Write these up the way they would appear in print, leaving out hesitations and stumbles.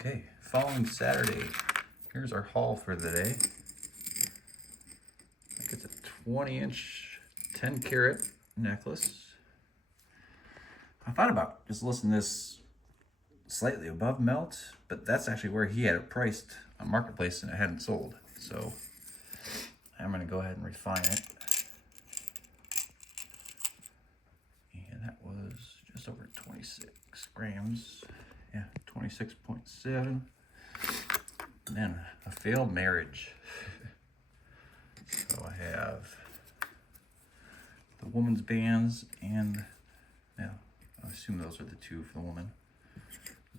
Okay, following Saturday, here's our haul for the day. I think it's a 20-inch, 10-carat necklace. I thought about just listing this slightly above melt, but that's actually where he had it priced on Marketplace and it hadn't sold. So I'm gonna go ahead and refine it. And that was just over 26 grams. Yeah, 26.7. And then a failed marriage. So I have the woman's bands and, yeah, I assume those are the two for the woman.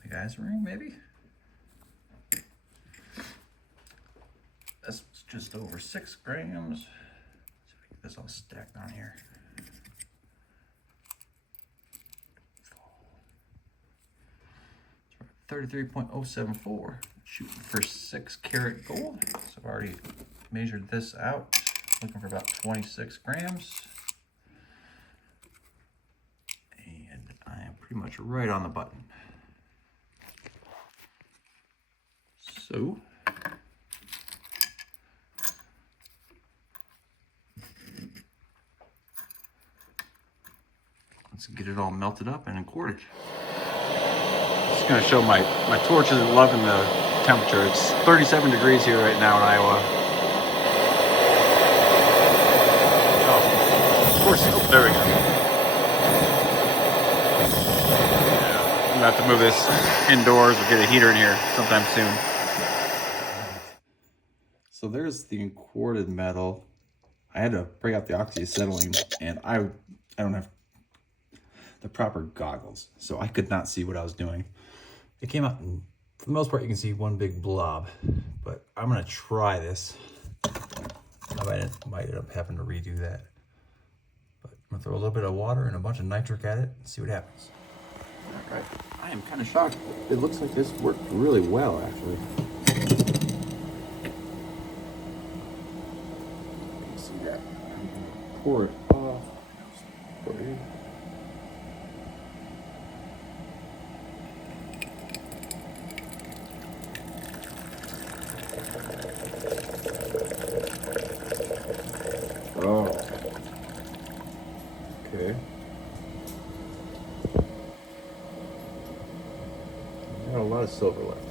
The guy's ring, maybe? This was just over 6 grams. Let's see if I can get this all stacked on here. 33.074, shooting for 6-carat gold. So I've already measured this out, looking for about 26 grams. And I am pretty much right on the button. So, let's get it all melted up and quartered. Just going to show my torch isn't loving the temperature. It's 37 degrees here right now in Iowa. Oh, of course, oh, there we go. Yeah, I'm going to have to move this indoors or get a heater in here sometime soon. So there's the quartered metal. I had to break out the oxyacetylene, and I don't have the proper goggles, so I could not see what I was doing. It came out, and for the most part, you can see one big blob, but I'm gonna try this. I might end up having to redo that. But I'm gonna throw a little bit of water and a bunch of nitric at it and see what happens. All right, I am kind of shocked. It looks like this worked really well, actually. You can see that. Pour it off. Pour it in. Oh, okay. Got a lot of silver left.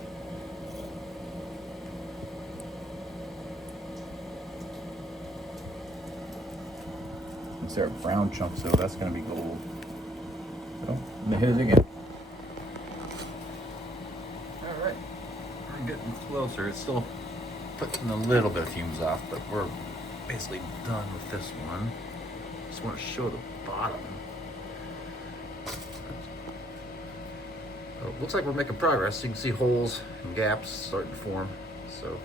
It's there a brown chunk, so that's going to be gold. So, I'm going to hit it again. All right, we're getting closer. It's still putting a little bit of fumes off, but we're basically done with this one. Just want to show the bottom. So it looks like we're making progress. You can see holes and gaps starting to form. So,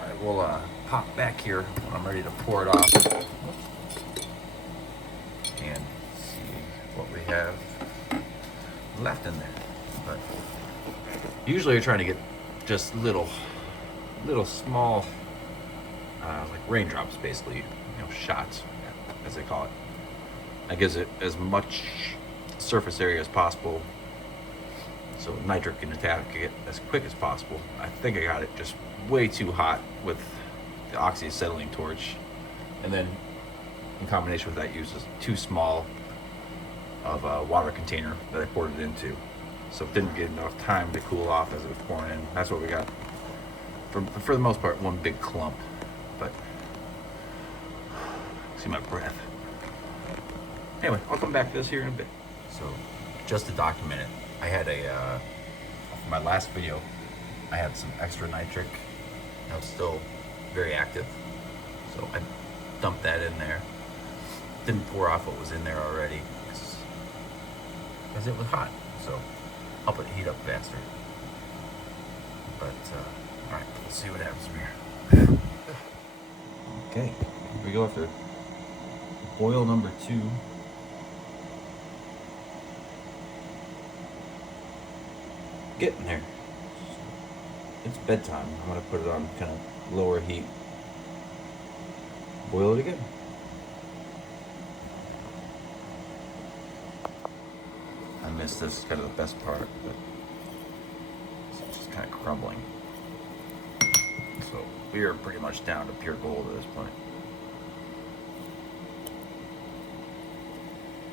all right, we'll pop back here when I'm ready to pour it off and see what we have left in there. But usually you're trying to get just little small like raindrops, basically, shots, as they call it. That gives it as much surface area as possible, so nitric can attack it as quick as possible. I think I got it just way too hot with the oxyacetylene torch, and then in combination with that, uses too small of a water container that I poured it into, so it didn't get enough time to cool off as it was pouring in. That's what we got. For the most part, one big clump, but see my breath. Anyway, I'll come back to this here in a bit. So, just to document it, I had for my last video, I had some extra nitric. That was still very active, so I dumped that in there. Didn't pour off what was in there already, because it was hot, so help it heat up faster. But, all right, let's see what happens from here. Okay, here we go after boil number 2. Getting there. It's bedtime. I'm gonna put it on kind of lower heat. Boil it again. I this. This is kind of the best part, but it's just kind of crumbling. So we are pretty much down to pure gold at this point.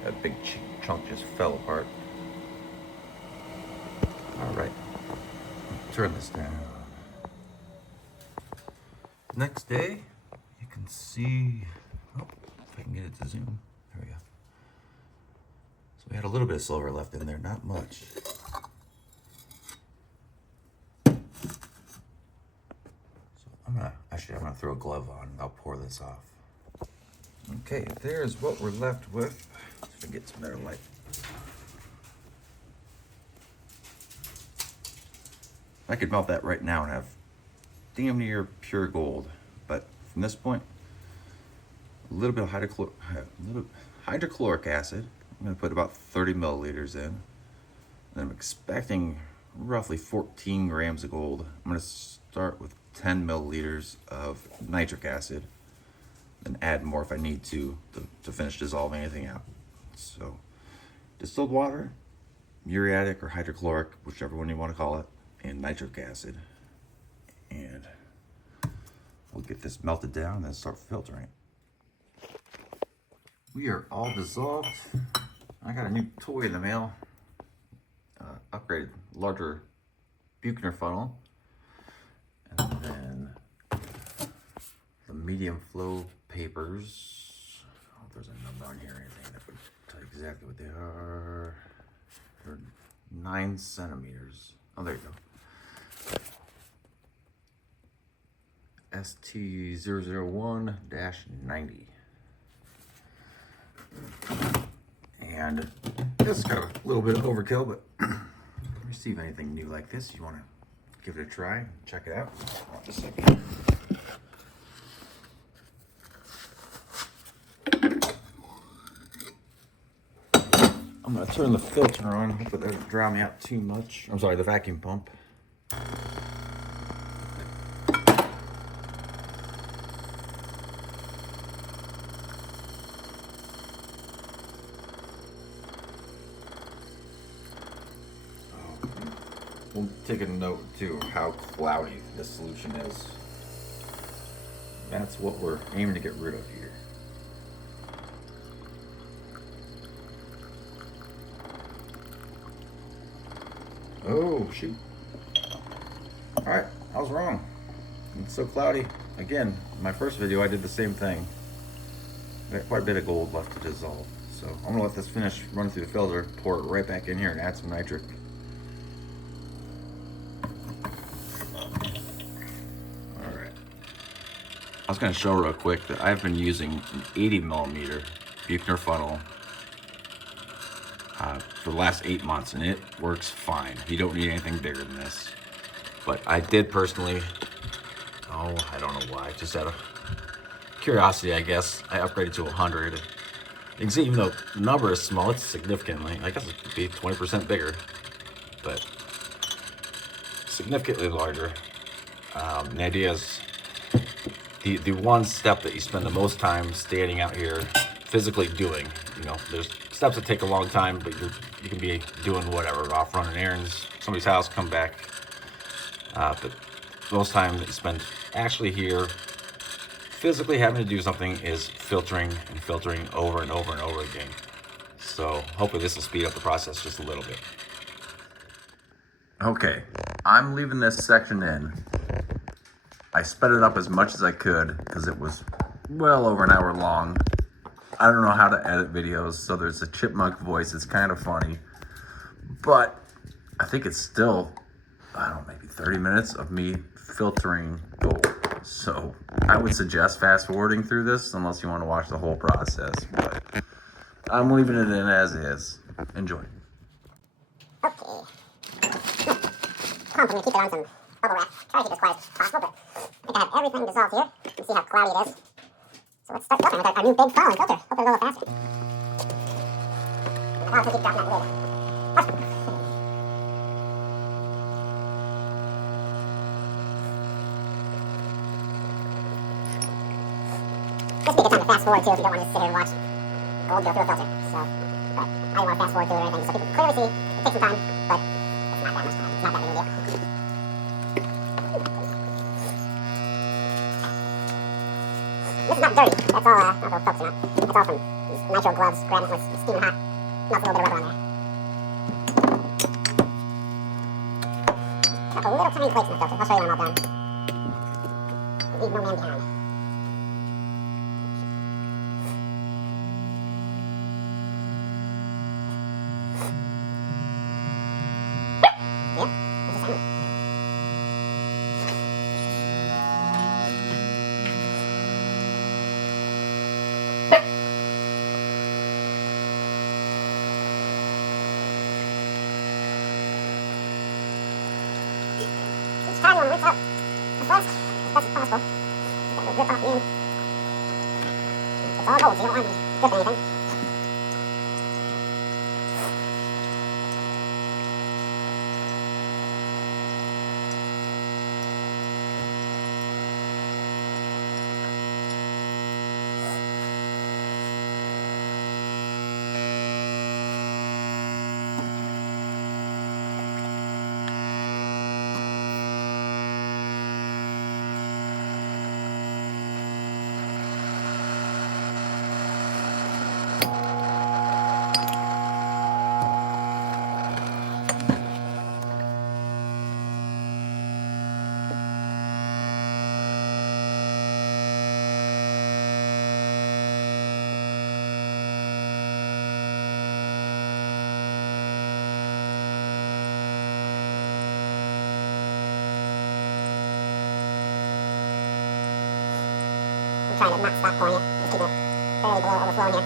That big chunk just fell apart. All right, turn this down. Next day, you can see, oh, if I can get it to zoom, there we go. So we had a little bit of silver left in there, not much. So I'm gonna throw a glove on and I'll pour this off. Okay, there's what we're left with. Let's see if I get some better light. I could melt that right now and have damn near pure gold, but from this point, a little bit of hydrochloric acid. I'm going to put about 30 milliliters in, and I'm expecting roughly 14 grams of gold. I'm going to start with 10 milliliters of nitric acid, and add more if I need to finish dissolving anything out. So, distilled water, muriatic or hydrochloric, whichever one you want to call it, and nitric acid. And we'll get this melted down and then start filtering. We are all dissolved. I got a new toy in the mail. Upgraded, larger Buchner funnel. And then the medium flow papers. I don't know if there's a number on here or anything that would tell you exactly what they are. They're 9 centimeters. Oh, there you go. ST001-90. And this is kind of a little bit of overkill, but if you receive anything new like this, you want to give it a try, check it out. Just a second. I'm going to turn the filter on. Hopefully that doesn't drown me out too much. I'm sorry, the vacuum pump. We'll take a note too of how cloudy this solution is. That's what we're aiming to get rid of here. Oh, shoot. Alright, I was wrong. It's so cloudy. Again, my first video I did the same thing. I got quite a bit of gold left to dissolve. So I'm gonna let this finish, run through the filter, pour it right back in here and add some nitric. I was going to show real quick that I've been using an 80 millimeter Buchner funnel for the last 8 months, and it works fine. You don't need anything bigger than this. But I did personally, I don't know why, just out of curiosity, I guess, I upgraded to 100. You can see, even though the number is small, it's significantly, I guess it could be 20% bigger, but significantly larger. The idea is, the one step that you spend the most time standing out here physically doing, there's steps that take a long time, but you can be doing whatever, off running errands, somebody's house, come back. But most time that you spend actually here physically having to do something is filtering and filtering over and over and over again. So hopefully this will speed up the process just a little bit. Okay, I'm leaving this section in. I sped it up as much as I could because it was well over an hour long. I don't know how to edit videos, so there's a chipmunk voice. It's kind of funny, but I think it's still, I don't know, maybe 30 minutes of me filtering gold. So I would suggest fast forwarding through this unless you want to watch the whole process, but I'm leaving it in as is. Enjoy. Okay. I'm going to keep it on some bubble wrap. Try to keep it as quiet as possible, but I think I have everything dissolved here. You can see how cloudy it is. So let's start filtering with our new big following filter. Hope it'll go a little faster. I'll also keep dropping that lid. This would be a good time to fast forward too if you don't want to just sit here and watch gold go through a filter. So, but I didn't want to fast forward through it or anything, so people can clearly see Take some time, but it's not that much time. It's not that big a deal. This is not dirty. That's all, not those focusing on. That's all from these nitrile gloves. Grabbing it, it's steaming hot. Melts a little bit of rubber on there. Got a little tiny flakes in the filter. I'll show you when I'm all done. Leave no man behind. Yeah, that's the sound. Each time you want to rinse out the flask as best as possible. Get a little grip off the end. It's all gold, so you don't want to be dripping anything. I'm trying to not stop pouring it. Just keep it fairly below overflowing here.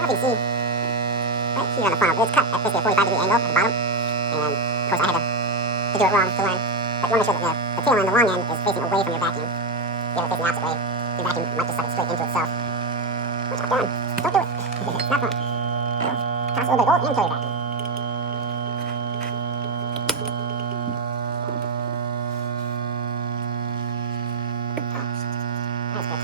I don't know if you can see right here on the funnel, but it's cut at basically a 45-degree angle at the bottom. And of course I had to do it wrong to learn. But you want to make sure that the tail end, the long end, is facing away from your vacuum. If you have it facing the opposite way, your vacuum might just suck it straight into itself. Which I've done. Don't do it. It's not fun. It'll cost a little bit of gold and kill your vacuum. That's good.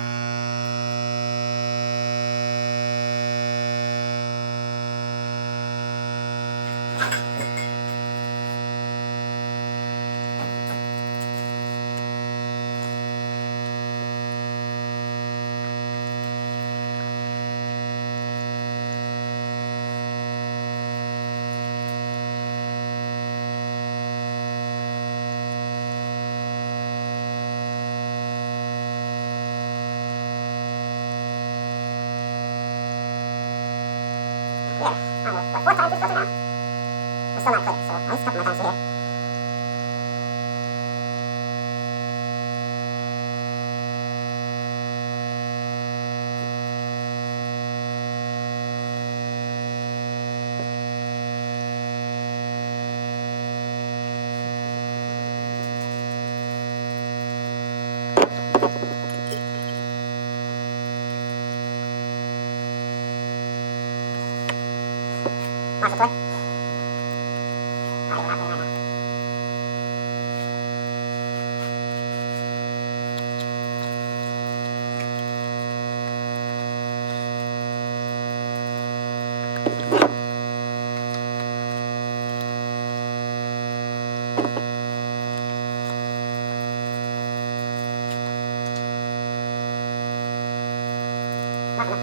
Yeah, I don't know, what, 4 times this filter now? I'm still not clear, so at least a couple more times through here. Watch the toy. Alright, we're halfway right now. Rough enough.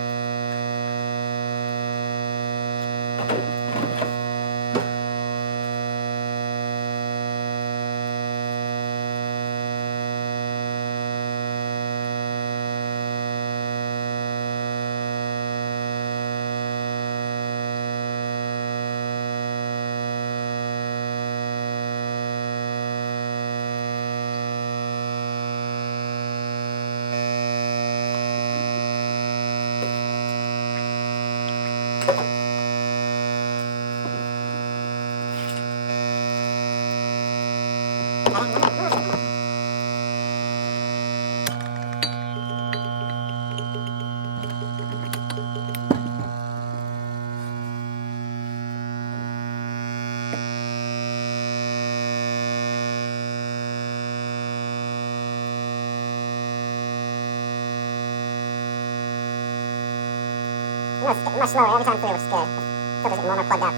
Much slower every time through, which is good. The filter's getting more and more plugged up,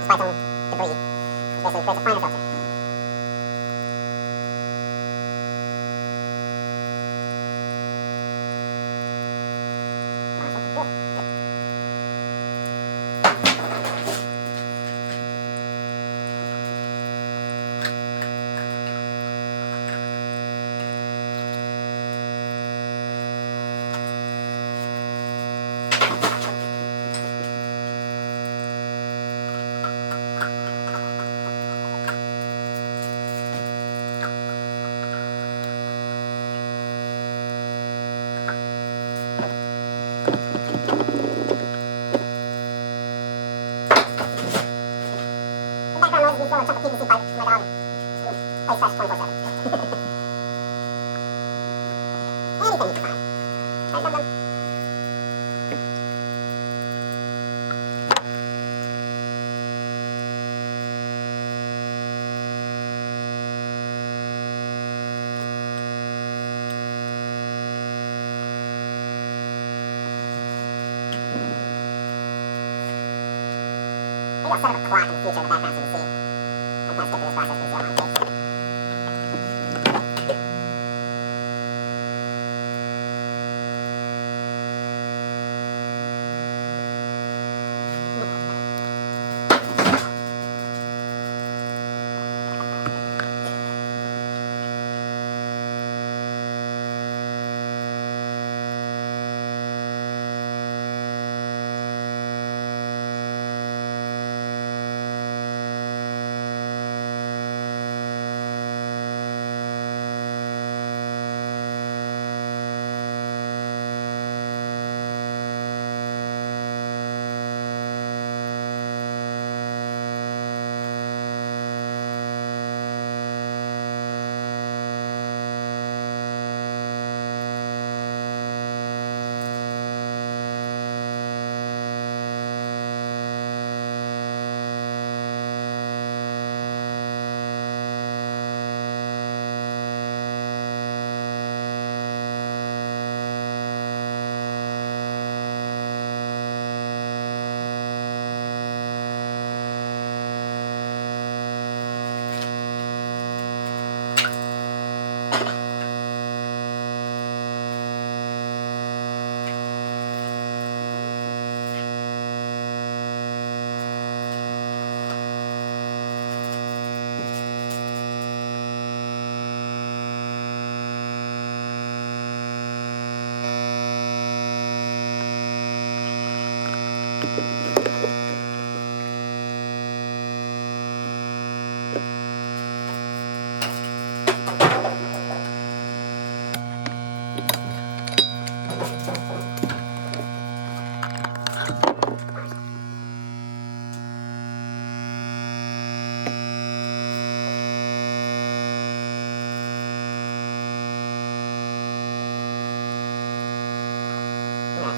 despite its own debris. Which basically creates a finer filter. Throw a chunk of PVC pipe for my dog. Place fresh 24/7. Anything you can find. Right, dum dum. Maybe I'll set up a clock in the future in the background so you can see. I'm going to skip through this process because you don't want to take.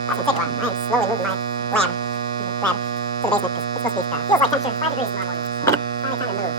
That's going to take a while. I am slowly moving my lab to the basement because it's supposed to be, feels like temperature 5 degrees tomorrow morning. So finally time to move.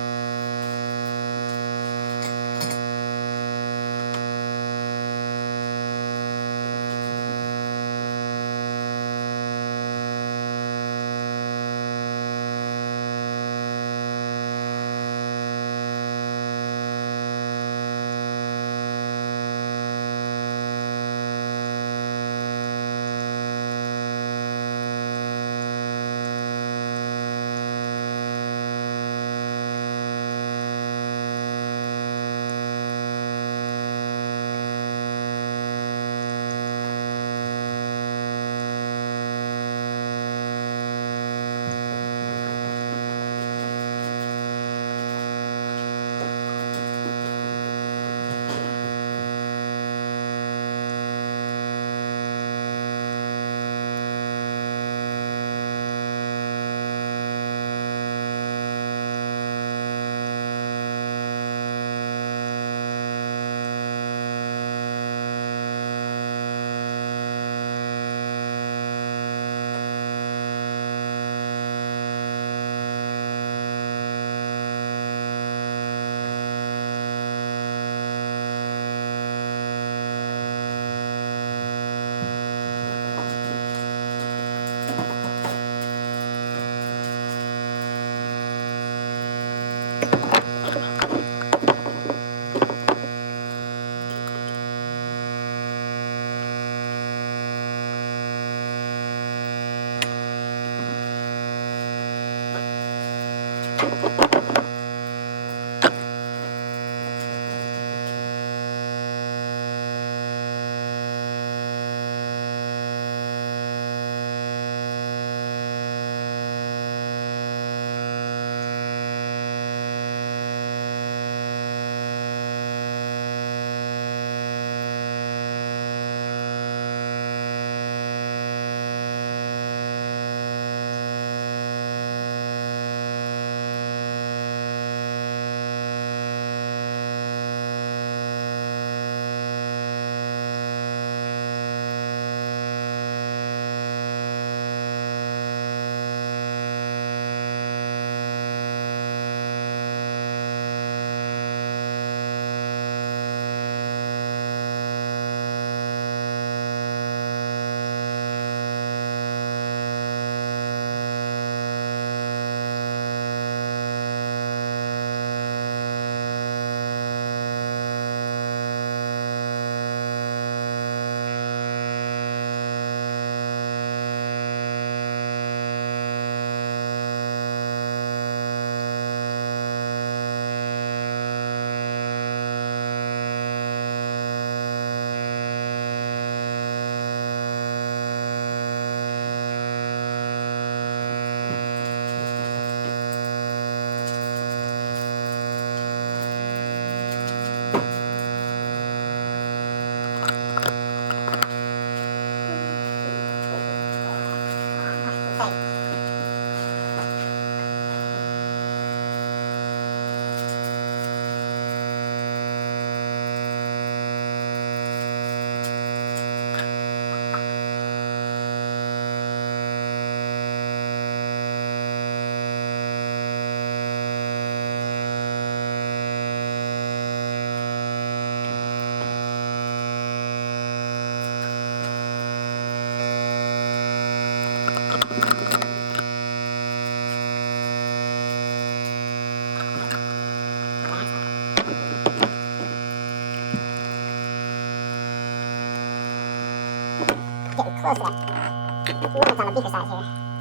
Getting close to that limit on the beaker size here.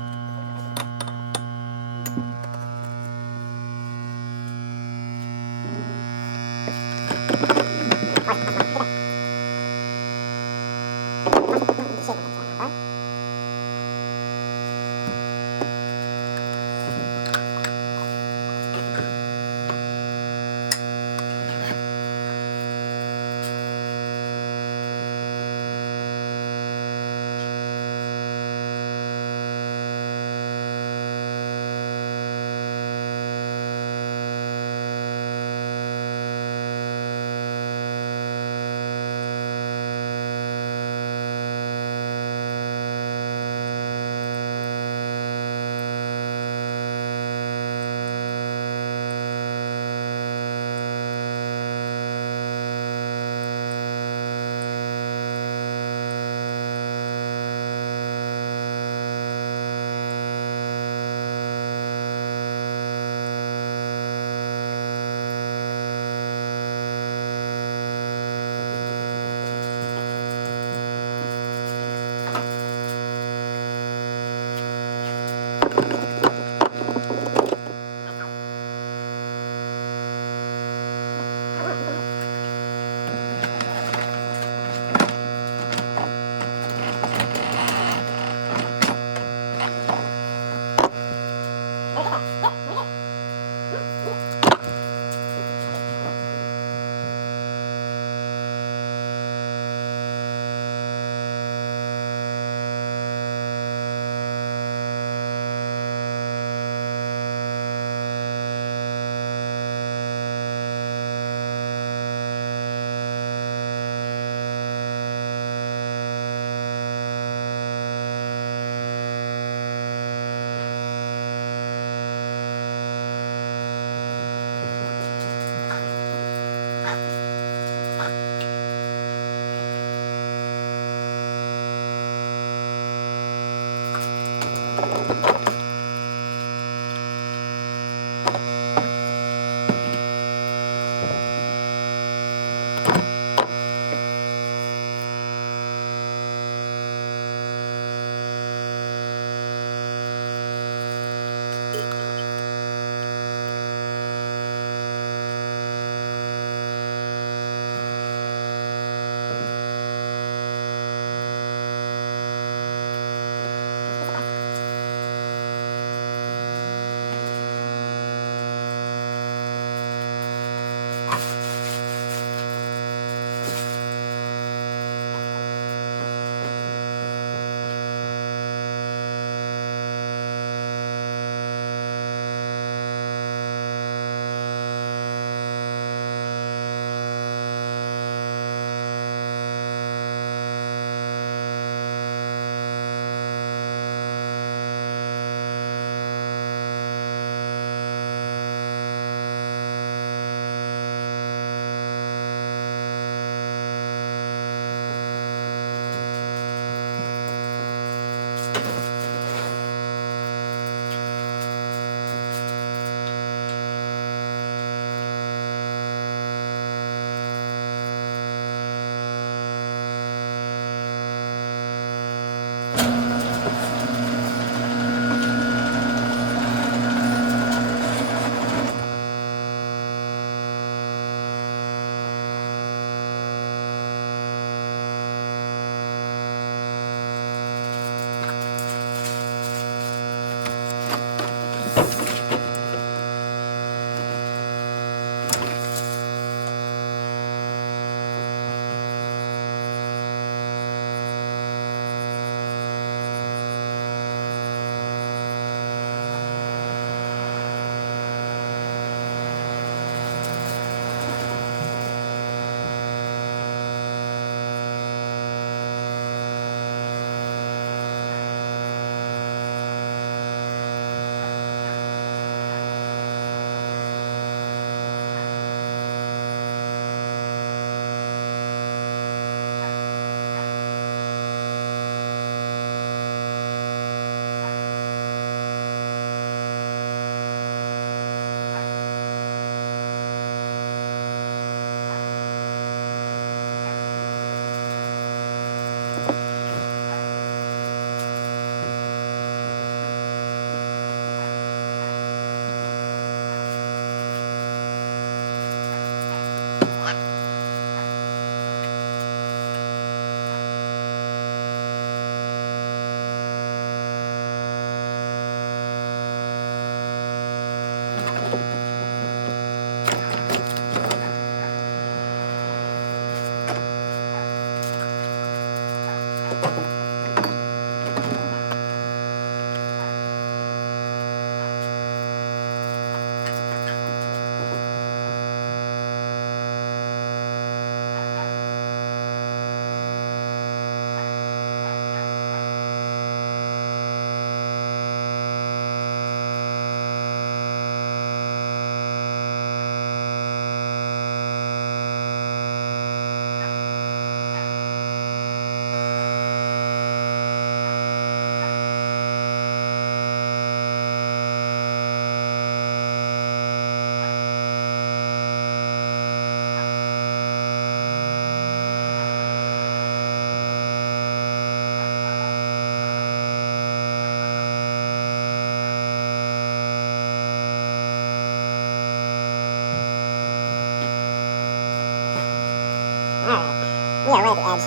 Alright, we are right at the edge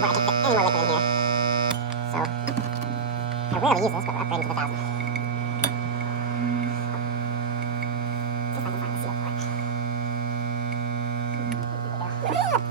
where I can't fit any more liquid in here. So, I rarely use this, but we're upgrading to the 1000. See if I can find the seal for it. There we go.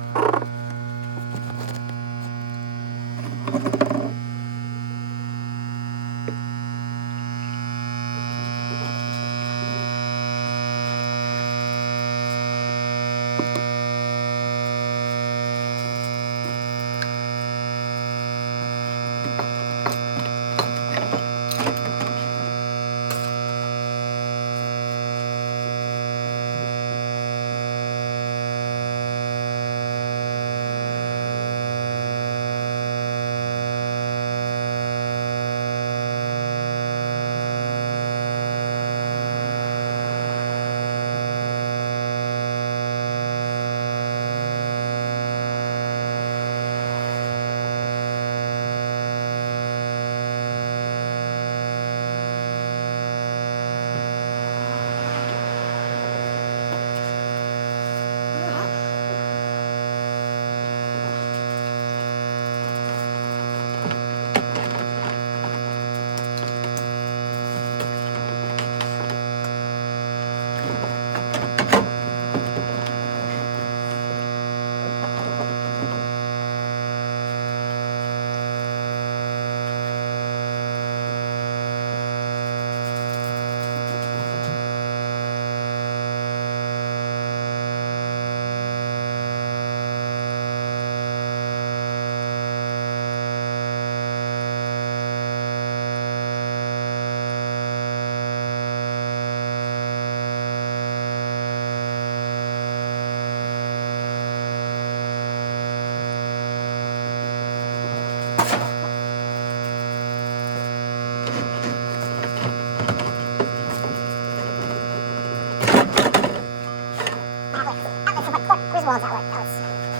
Griswold's outlet pellets.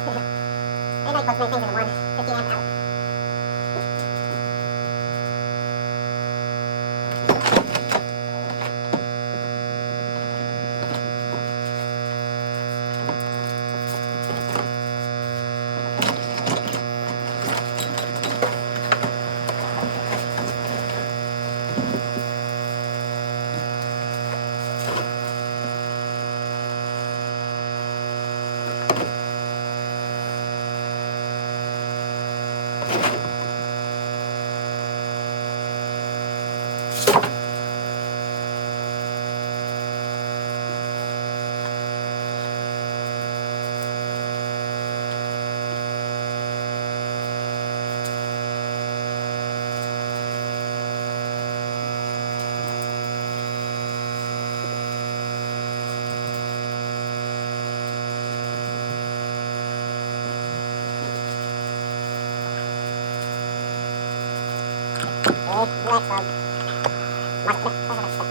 I didn't know you put as many things into one 15 amp outlet. Relax, dog.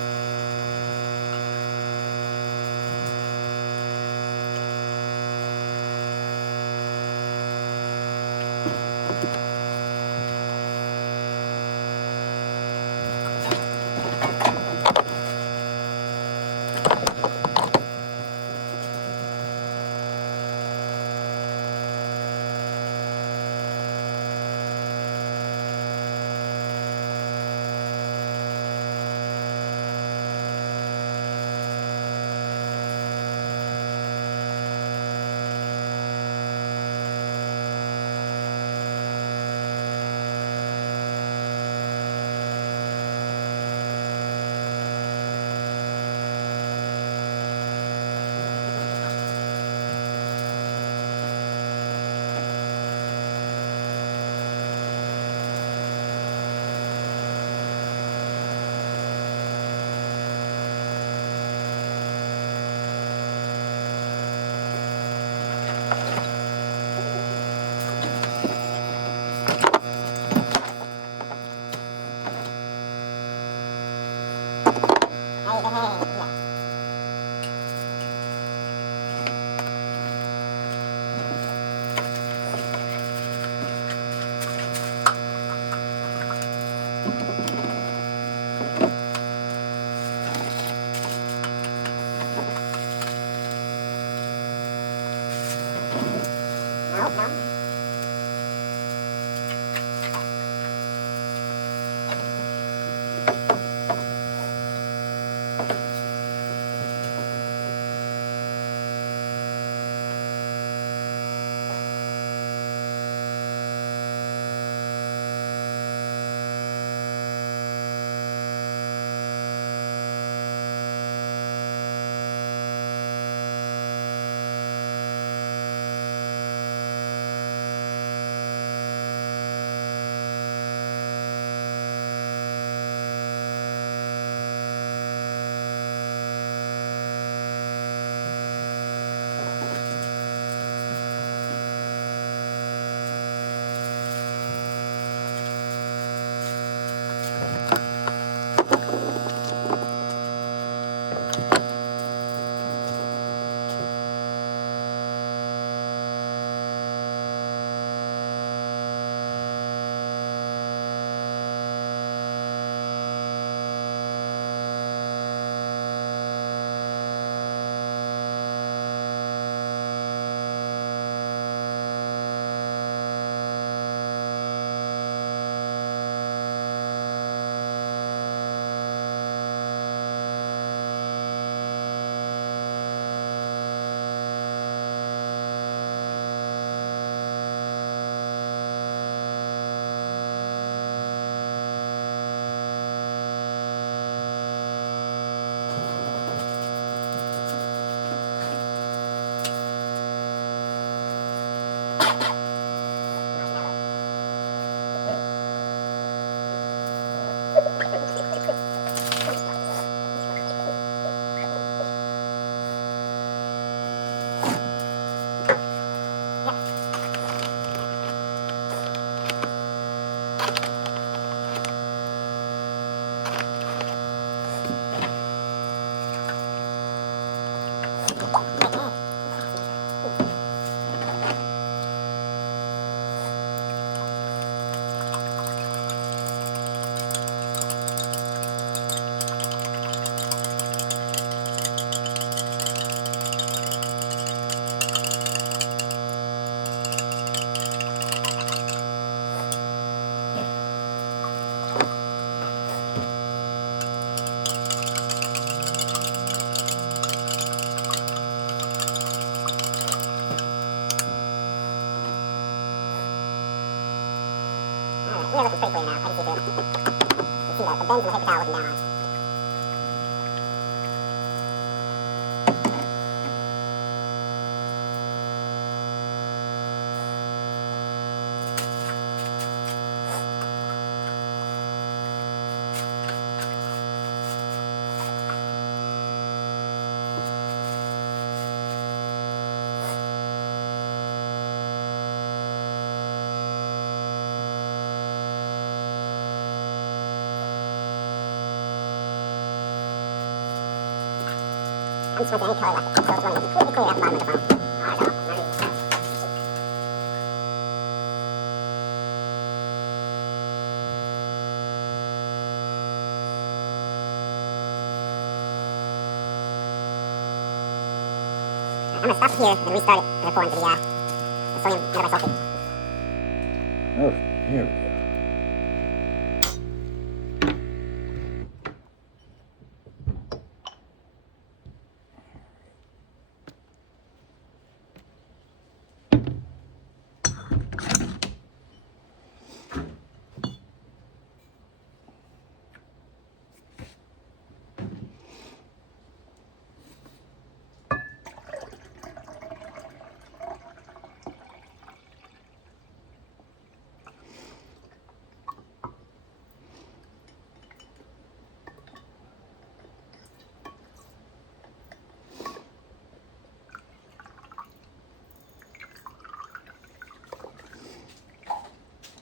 No, no. We're looking pretty clear now. I can see through it. You can see the bends in the paper towel looking down on it. I'm just going to any color left. So it's going to be completely clear at the bottom of the funnel. I'm going to stop it here and restart it and pour into the sodium metabisulfate. Oh, here we go.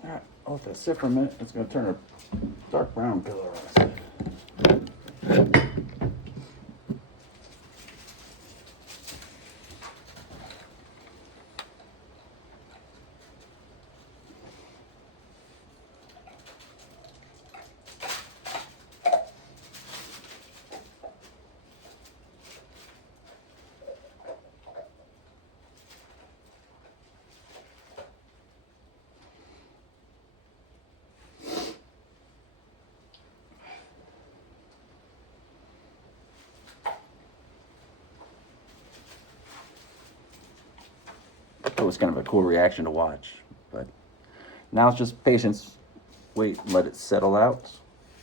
Alright, I'll let that sit for a minute. It's going to turn a dark brown color on us. was kind of a cool reaction to watch. But now it's just patience. Wait, let it settle out.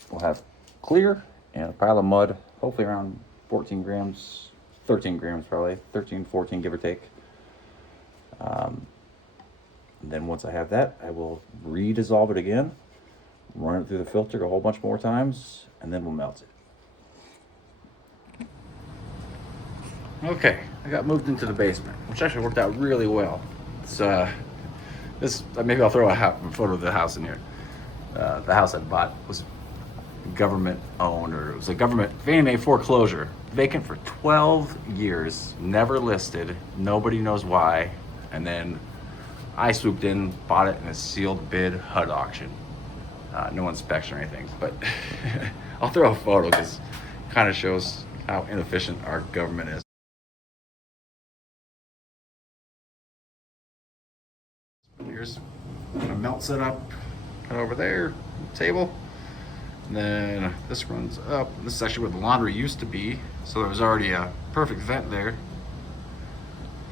We'll have clear and a pile of mud, hopefully around 14 grams, 13 grams probably, 13, 14, give or take. And then once I have that, I will re-dissolve it again, run it through the filter a whole bunch more times, and then we'll melt it. Okay, I got moved into the basement, which actually worked out really well. It's maybe I'll throw a photo of the house in here. The house I bought was government owned, or it was a government Fannie Mae foreclosure, vacant for 12 years, never listed, nobody knows why, and then I swooped in, bought it in a sealed bid HUD auction. No inspection or anything, but I'll throw a photo because it kind of shows how inefficient our government is. Here's a melt setup over there, table. And then this runs up. This is actually where the laundry used to be. So there was already a perfect vent there.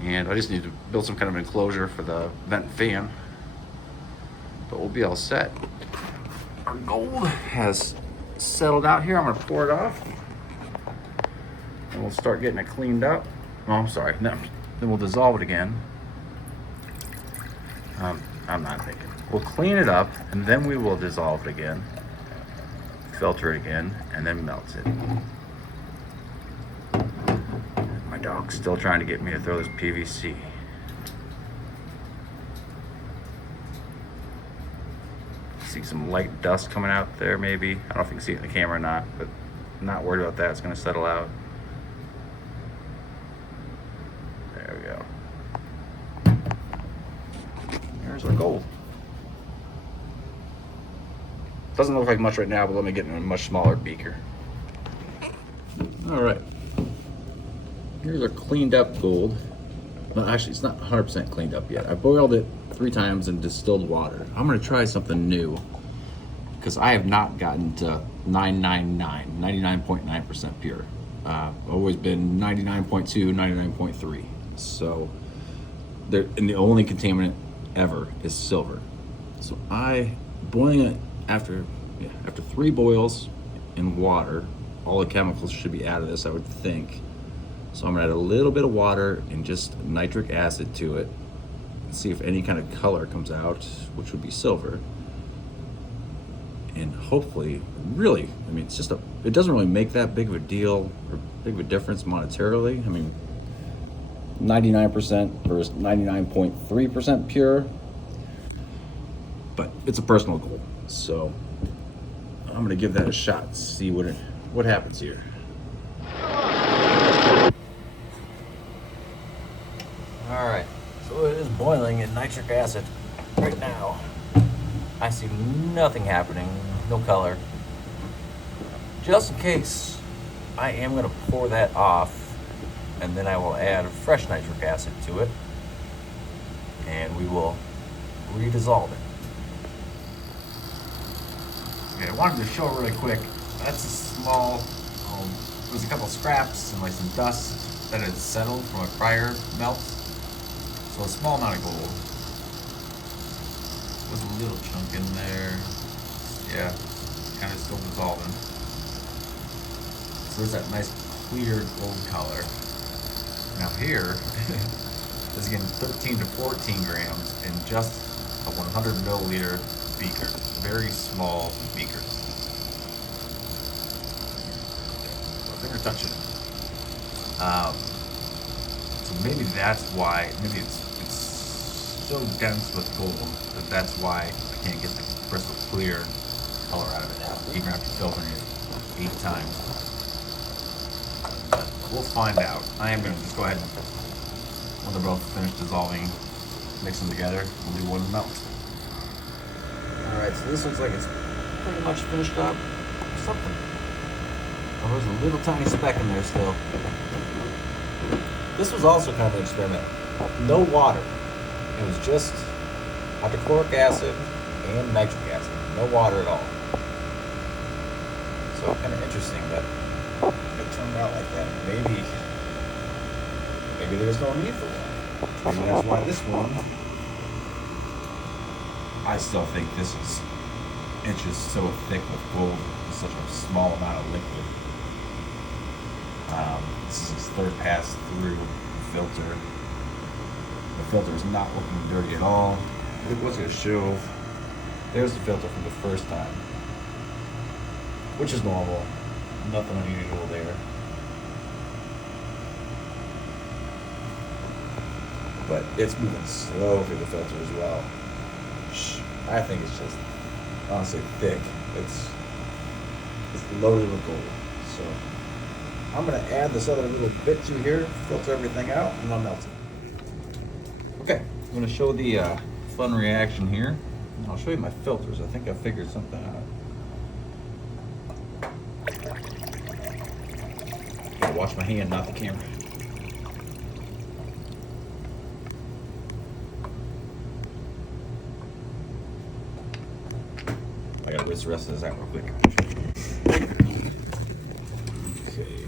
And I just need to build some kind of enclosure for the vent fan. But we'll be all set. Our gold has settled out here. I'm gonna pour it off. And we'll start getting it cleaned up. Oh, I'm sorry. No, then we'll dissolve it again. I'm not thinking. We'll clean it up and then we will dissolve it again. Filter it again, and then melt it. My dog's still trying to get me to throw this PVC. See some light dust coming out there maybe. I don't know if you can see it in the camera or not, but I'm not worried about that. It's gonna settle out. There we go. There's our gold. Doesn't look like much right now, but let me get in a much smaller beaker. All right. Here's our cleaned up gold. Well, actually, it's not 100% cleaned up yet. I boiled it 3 times in distilled water. I'm gonna try something new because I have not gotten to 99.9% pure. Always been 99.2, 99.3. So, and the only contaminant ever is silver. So boiling it after 3 boils in water, all the chemicals should be out of this, I would think. So I'm gonna add a little bit of water and just nitric acid to it and see if any kind of color comes out, which would be silver. And hopefully, really, I mean, it doesn't really make that big of a deal or big of a difference monetarily. I mean, 99% versus 99.3% pure, but it's a personal goal. So I'm gonna give that a shot, see what happens here. All right, so it is boiling in nitric acid right now. I see nothing happening, no color. Just in case, I am gonna pour that off, and then I will add fresh nitric acid to it, and we will redissolve it. Okay, I wanted to show really quick. That's a small, there's a couple scraps and like some dust that had settled from a prior melt. So a small amount of gold. There's a little chunk in there. Yeah, kind of still dissolving. So there's that nice clear gold color. Now here, is again 13 to 14 grams in just a 100 milliliter beaker. Very small beaker. No finger touching it. So maybe that's why, maybe it's so dense with gold that's why I can't get the crystal clear color out of it, even after filtering it 8 times. But we'll find out. I am going to just go ahead and, when they're both finished dissolving, mix them together, we'll do one melt. Alright, so this looks like it's pretty much finished up or something. Oh, there's a little tiny speck in there still. This was also kind of an experiment. No water. It was just hydrochloric acid and nitric acid. No water at all. So kind of interesting that it turned out like that. Maybe there's no need for water. And that's why this one, I still think this inch is so thick with gold, with such a small amount of liquid. This is his third pass through the filter. The filter is not looking dirty at all. It was going to show. There's the filter from the first time, which is normal. Nothing unusual there. But it's moving slow through the filter as well. I think it's just honestly thick. It's loaded with gold. So I'm gonna add this other little bit to here, filter everything out, and I'll melt it. Okay, I'm gonna show the fun reaction here. And I'll show you my filters. I think I figured something out. Gotta watch my hand, not the camera. I gotta rinse the rest of this out real quick. Okay.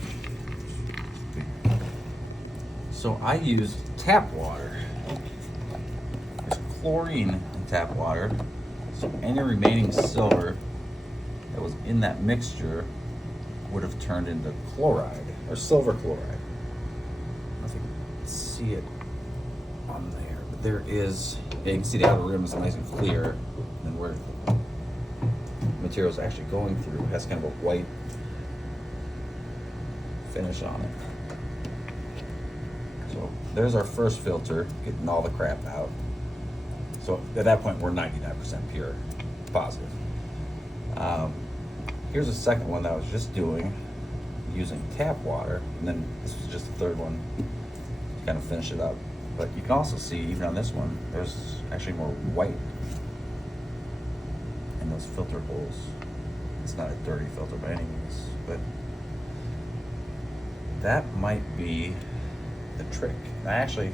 So I use tap water. There's chlorine in tap water. So any remaining silver that was in that mixture would have turned into chloride, or silver chloride. I don't know if you can see it on there, but there is, yeah, you can see the outer rim is nice and clear, and where material is actually going through has kind of a white finish on it. So there's our first filter, getting all the crap out. So at that point we're 99% pure, positive. Here's a second one that I was just doing using tap water, and then this was just the third one to kind of finish it up. But you can also see, even on this one, there's actually more white in those filter holes. It's not a dirty filter by any means, but that might be the trick. I actually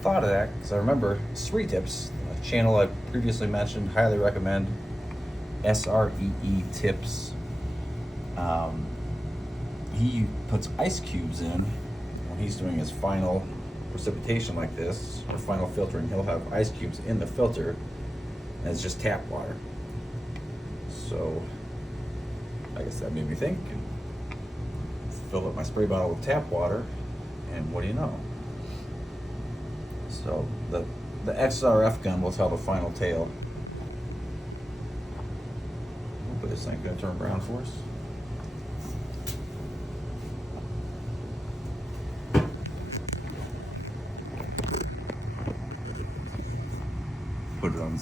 thought of that because I remember Three Tips, a channel I previously mentioned, highly recommend. SREE Tips. He puts ice cubes in when he's doing his final precipitation like this, or final filtering. He'll have ice cubes in the filter, and it's just tap water. So I guess that made me think. Fill up my spray bottle with tap water, and what do you know? So the XRF gun will tell the final tale. Hopefully this thing's gonna turn brown for us. Put it on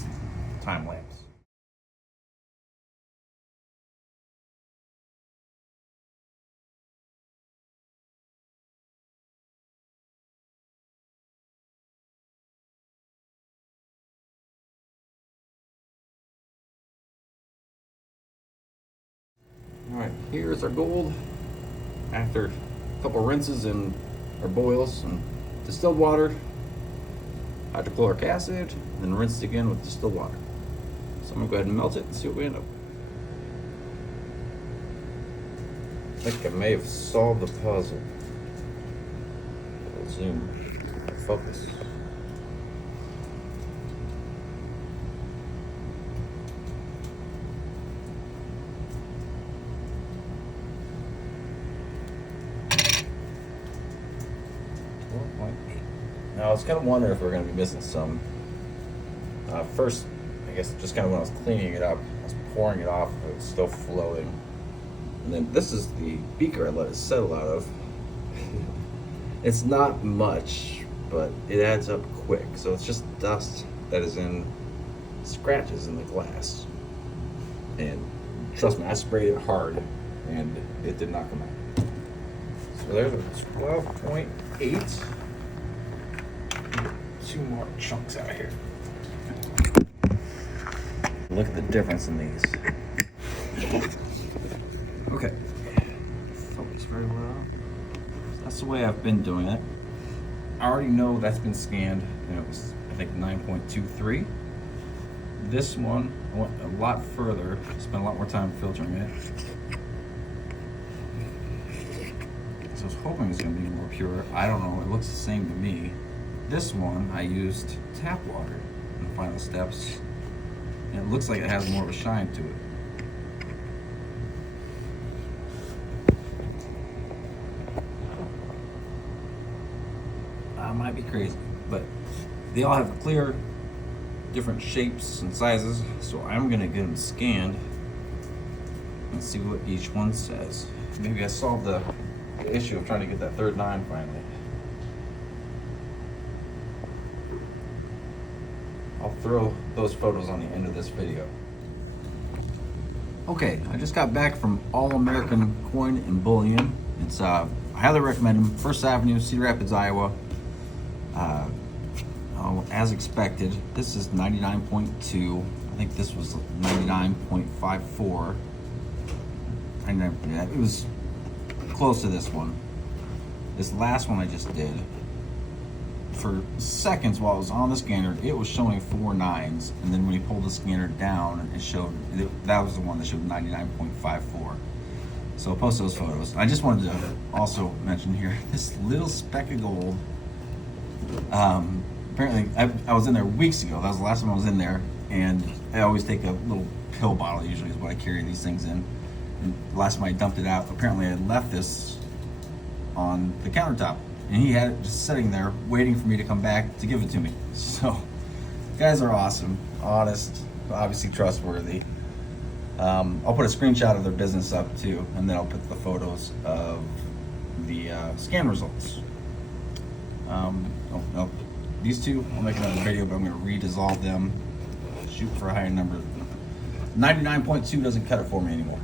time lapse. Alright, here's our gold after a couple rinses and or boils and distilled water, hydrochloric acid, and then rinsed again with distilled water. So I'm gonna go ahead and melt it and see what we end up with. I think I may have solved the puzzle. I'll zoom, focus. Now I was kind of wondering if we were going to be missing some. First, I guess just kind of when I was cleaning it up, I was pouring it off, it was still flowing. And then this is the beaker I let it settle out of. It's not much, but it adds up quick. So it's just dust that is in scratches in the glass. And trust me, I sprayed it hard and it did not come out. So there's a 12.8. Two more chunks out here. Look at the difference in these. Okay. Focus very well. So that's the way I've been doing it. I already know that's been scanned, and it was, I think, 9.23. This one, I went a lot further, spent a lot more time filtering it. So I was hoping it was going to be more pure. I don't know, it looks the same to me. This one I used tap water in the final steps, and it looks like it has more of a shine to it. I might be crazy, but they all have clear, different shapes and sizes, so I'm gonna get them scanned and see what each one says. Maybe I solved the issue of trying to get that third 9 finally. I'll throw those photos on the end of this video. Okay, I just got back from All American Coin and Bullion. It's I highly recommend them. First Avenue, Cedar Rapids, Iowa. As expected, this is 99.2. I think this was 99.54. It was close to this one. This last one I just did, for seconds while I was on the scanner, it was showing 4 9s, and then when you pulled the scanner down, it showed that was the one that showed 99.54. So I'll post those photos. I just wanted to also mention here this little speck of gold. Apparently, I was in there weeks ago. That was the last time I was in there, and I always take a little pill bottle. Usually is what I carry these things in. And the last time I dumped it out, apparently I left this on the countertop, and he had it just sitting there waiting for me to come back to give it to me. So, guys are awesome, honest, obviously trustworthy. I'll put a screenshot of their business up too, and then I'll put the photos of the scan results. These two, I'll make another video, but I'm going to re-dissolve them, shoot for a higher number. 99.2 doesn't cut it for me anymore.